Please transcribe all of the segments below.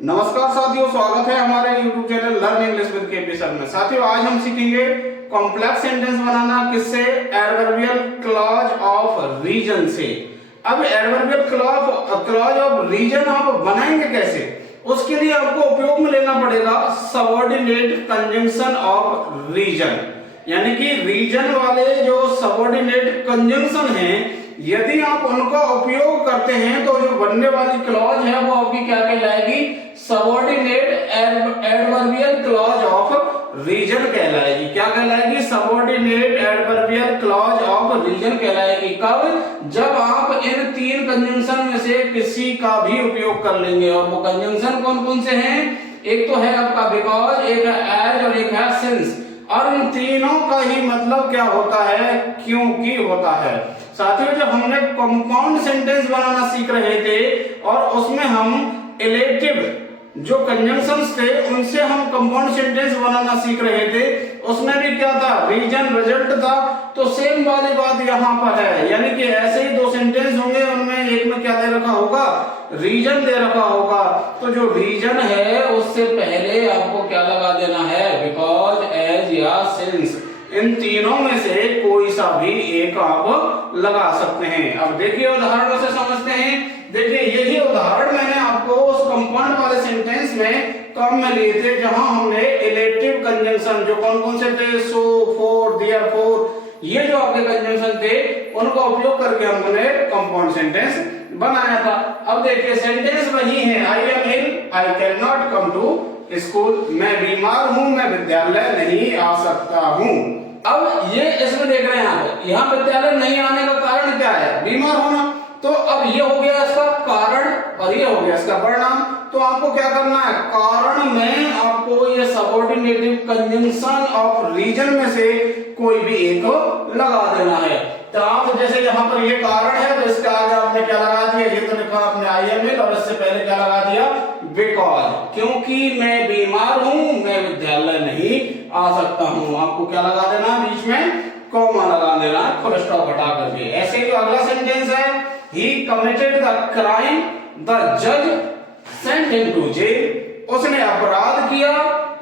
नमस्कार साथियों, स्वागत है हमारे YouTube channel learn English with KP sir में। साथियों, आज हम सीखेंगे कॉम्प्लेक्स सेंटेंस बनाना। किससे? एडवर्बियल क्लॉज ऑफ रीजन से। अब एडवर्बियल क्लॉज ऑफ रीजन आप बनाएंगे कैसे? उसके लिए आपको उपयोग में लेना पड़ेगा सबऑर्डिनेट कंजंक्शन ऑफ रीजन, यानी कि रीजन वाले जो सबऑर्डिनेट कंजंक्शन हैं, यदि आप उनका उपयोग करते हैं तो जो बनने वाली क्लॉज है वो आपकी क्या कहलाएगी? Subordinate adverbial clause of reason कहलाएगी। क्या कहलाएगी? Subordinate adverbial clause of reason कहलाएगी। कब? जब आप इन तीन कंजंक्शन में से किसी का भी उपयोग कर लेंगे। और वो कंजंक्शन कौन कौन से हैं? एक तो है आपका बिकॉज, एक है एज और एक है सिंस। और इन तीनों का ही मतलब क्या होता है? क्योंकि होता है। साथियों, जब हमने कंपाउंड सेंटेंस बनाना सीख रहे थे और उसमें हम इलेटिव जो कंजंक्शंस थे उनसे हम कंपाउंड सेंटेंस बनाना सीख रहे थे, उसमें भी क्या था? रीजन रिजल्ट था। तो सेम वाली बात यहाँ पर है, यानी कि ऐसे ही दो सेंटेंस होंगे, उनमें एक में क्या दे रखा होगा? रीजन दे रखा होगा। तो जो रीजन है उससे पहले आपको क्या लगा देना है? बिकॉज, एज या सिंस। इन तीनों में से कोई सा भी एक आप लगा सकते हैं। अब देखिए, उदाहरणों से समझते हैं। देखिए, यही उदाहरण मैंने आपको उस कंपाउंड वाले सेंटेंस में कम में लिए थे, जहां हमने इलेक्टिव कंजंक्शन जो कौन कौन से थे? सो, फॉर, देयरफॉर, ये जो आपके कंजंक्शन थे उनका उपयोग करके हमने कंपाउंड सेंटेंस बनाया था। अब देखिए, सेंटेंस वही है। I am ill, I can not come to school. मैं बीमार हूं, मैं विद्यालय नहीं आ सकता हूं। अब ये इसमें देख रहे हैं आप, यहाँ विद्यालय नहीं आने का कारण क्या है? बीमार होना। तो अब ये हो गया इसका कारण और ये हो गया इसका परिणाम। तो आपको क्या करना है? कारण में आपको ये सबऑर्डिनेटिव कंजंक्शन ऑफ रीजन में से कोई भी एक लगा देना है। तो आप जैसे यहाँ पर ये कारण है तो इसका आगे आपने क्या लगा दिया? ये तो लिखा आपने आई एम इल और इससे पहले क्या लगा दिया? बिकॉज, क्योंकि मैं बीमार हूं, मैं विद्यालय नहीं आ सकता हूं। आपको क्या लगा देना? बीच में कॉमा लगा देना, फुल स्टॉप हटा करके। ऐसे ही अगला सेंटेंस है, ही कमिटेड द क्राइम, द जज सेंट हिम टू जेल। उसने अपराध किया,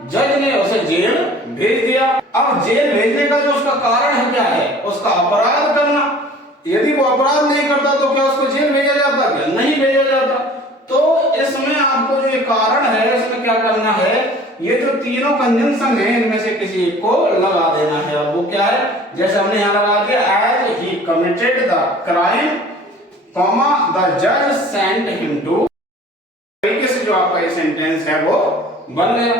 जज ने उसे जेल भेज दिया। अब जेल भेजने का जो उसका कारण है क्या है? उसका अपराध करना। यदि वो अपराध नहीं करता तो क्या उसको जेल भेजा जाता? क्या नहीं भेजा जाता। तो इसमें आपको जो ये कारण है इसमें क्या करना है? ये जो तीनों कंजंक्शन है इनमें से किसी एक को लगा देना है। और वो क्या है? जैसे हमने यहाँ लगा दिया, as he committed the crime, comma, the जज सेंट हिम टू। तरीके से जो आपका ये सेंटेंस है वो बन गया।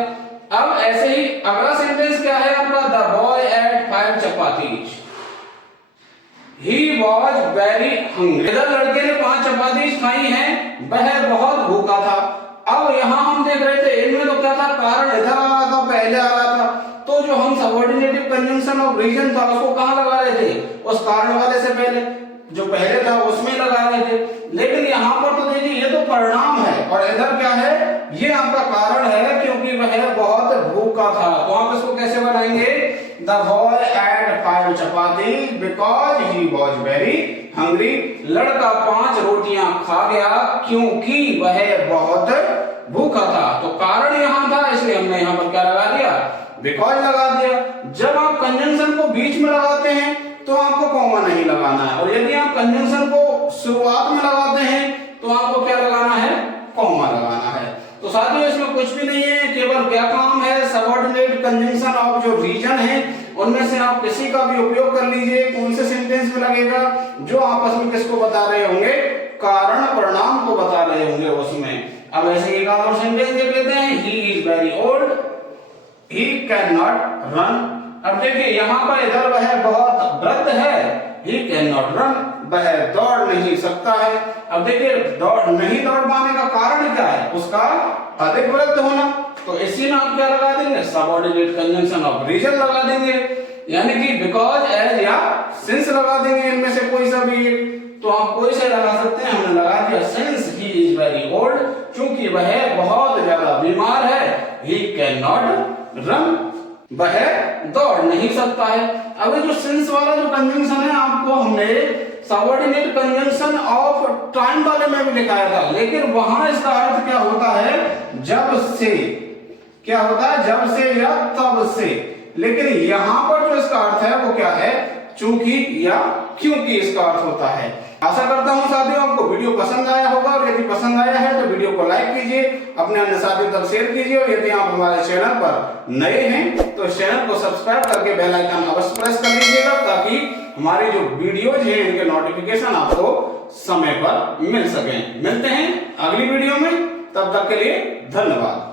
अब ऐसे ही अगला सेंटेंस क्या है आपका? The boy eight 5 chapatis, he was very hungry. इधर लड़के ने 5 चपातीज खाई हैं, वह बहुत भूखा था। अब यहां हम देख रहे थे इनमें तो क्या था? कारण इधर आ रहा था, पहले आ रहा था। तो जो हम सबऑर्डिनेटिव कंजंक्शन ऑफ रीजन था उसको कहां लगा रहे थे? उस कारण वाले से पहले, जो पहले था उसमें लगा रहे थे। लेकिन यहां पर तो देखिए ये तो परिणाम है और इधर क्या है? ये आपका कारण है, क्योंकि वह बहुत भूखा था। तो आप इसको कैसे बनाएंगे? The boy eight 5 chapatis because he was very hungry. लड़का 5 रोटियां खा गया क्योंकि वह बहुत भूखा था। तो कारण यहां था, इसलिए हमने यहां पर क्या लगा दिया? बिकॉज लगा दिया। जब आप कंजंक्शन को बीच में लगाते हैं तो आपको कॉमा नहीं लगाना है, और यदि आप कंजंक्शन को शुरुआत में लगाते हैं तो आपको क्या लगाना है? कॉमा लगाना है। तो साथियों, इसमें कुछ भी नहीं है, केवल क्या काम है? सबऑर्डिनेट कंजंक्शन ऑफ जो रीजन है उनमें से आप किसी का भी उपयोग कर लीजिए। कौन से सेंटेंस में लगेगा? जो आपस में किसको बता रहे होंगे? कारण परिणाम को बता रहे होंगे उसमें। अब ऐसे एक और सेंटेंस देख लेते हैं, he is very old, he can not run. अब देखिए यहाँ पर इधर वह बहुत वृद्ध है, he cannot run, वह दौड़ नहीं सकता है। अब देखिए नहीं दौड़ पाने का कारण क्या है? उसका अधिक वृद्ध होना। तो इसी में आप क्या लगा देंगे? सबऑर्डिनेट कंजंक्शन ऑफ रीजन लगा देंगे, यानी कि बिकॉज, एज या सिंस लगा देंगे इनमें से कोई सा भी। तो आप कोई से लगा सकते हैं, हमने लगा दिया since he is very old, क्योंकि वह बहुत ज्यादा बीमार है। he cannot run, वह दौड़ नहीं सकता है। अब जो सिंस वाला जो कंजंक्शन है आपको हमने सबऑर्डिनेट कंजंक्शन ऑफ टाइम वाले में भी दिखाया था, लेकिन वहां इसका अर्थ क्या होता है, जब से, क्या होता है, जब से या तब से। लेकिन यहां पर जो इसका अर्थ है वो क्या है, चूंकि या क्योंकि इसका अर्थ होता है। आशा करता हूं साथियों आपको वीडियो पसंद आया होगा, और यदि पसंद आया है तो वीडियो को लाइक कीजिए, अपने अन्य साथियों तक शेयर कीजिए, और यदि आप हमारे चैनल पर नए हैं तो चैनल को सब्सक्राइब करके बेल आइकन अवश्य प्रेस कर लीजिएगा, ताकि हमारे जो वीडियोज हैं इनके नोटिफिकेशन आपको समय पर मिल सके। मिलते हैं अगली वीडियो में, तब तक के लिए धन्यवाद।